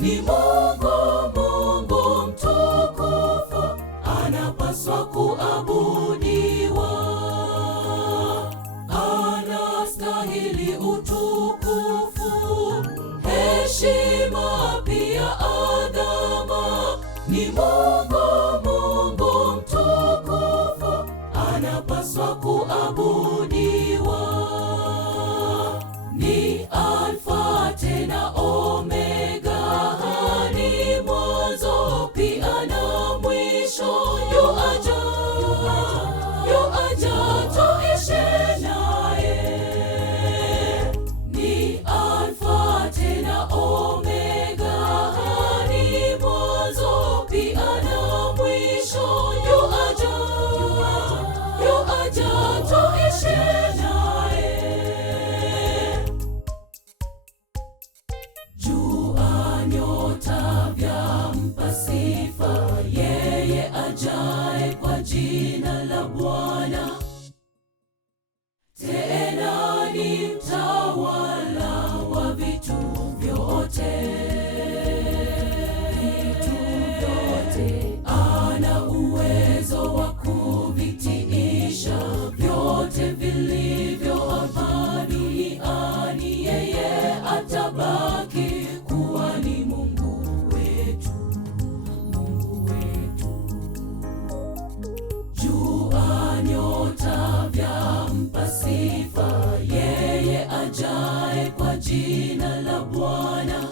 ni Mungu, Mungu mtukufu, anapaswa kuabudiwa. Anastahili utukufu, heshima pia adhama. Ni Mungu, Mungu mtukufu, anapaswa kuabudiwa. Ni Alfa tena Omega, ni mwanzo pia na mwisho. Yuaja, yuaja tuishi naye. Ni Alfa tena Omega, ni mwanzo pia na mwisho. Yuaja, yuaja tuishi naye. Jua, nyota vyampa sifa, yeye ajaye kwa jina la Bwana. Tena ni mtawala wa vitu vyote, ana uwezo wa kuvitiisha vyote vilivyo hapa duniani. Yeye atabaki kuwa ni Mungu wetu, Mungu wetu. Jua, nyota vyampa sifa, yeye ajaye kwa jina la Bwana.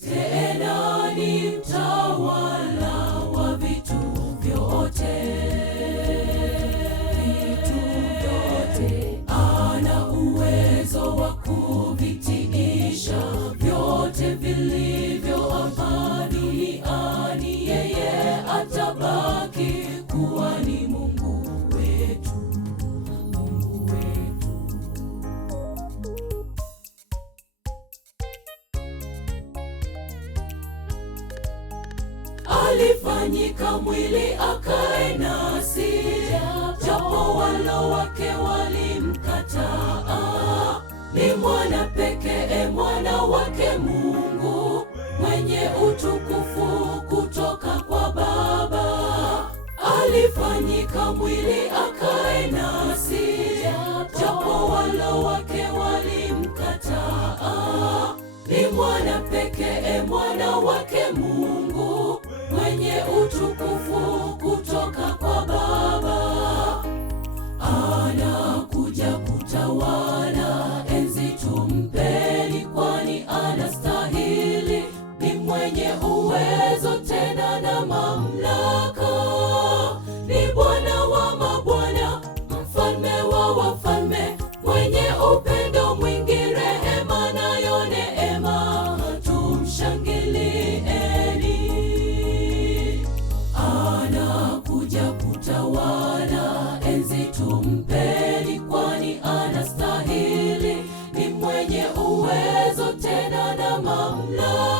Tena ni mtawala wa vitu vyote, ana uwezo wa kuvitiisha vyote vilivyo hapa duniani. Yeye atabaki kuwa ni Mungu wetu, Mungu wetu. Alifanyika mwili akae nasi, japo walo wake walimkataa. Ni mwana pekee, mwana wake Mungu, mwenye utukufu kutoka kwa Baba. Alifanyika mwili akae nasi, japo walo wake walimkataa. Ni mwana pekee, mwana wake Mungu, mwenye utukufu kutoka kwa Baba. Anakuja kutawala, enzi tumpeni, kwani anastahili. Ni mwenye uwezo tena na mamlaka, ni Bwana wa mabwana, mfalme wa wafalme, mwenye upendo mwingi, rehema nayo neema. Tumshangilieni. Anakuja kutawala, enzi tumpeni, kwani anastahili. Ni mwenye uwezo tena na mamlaka,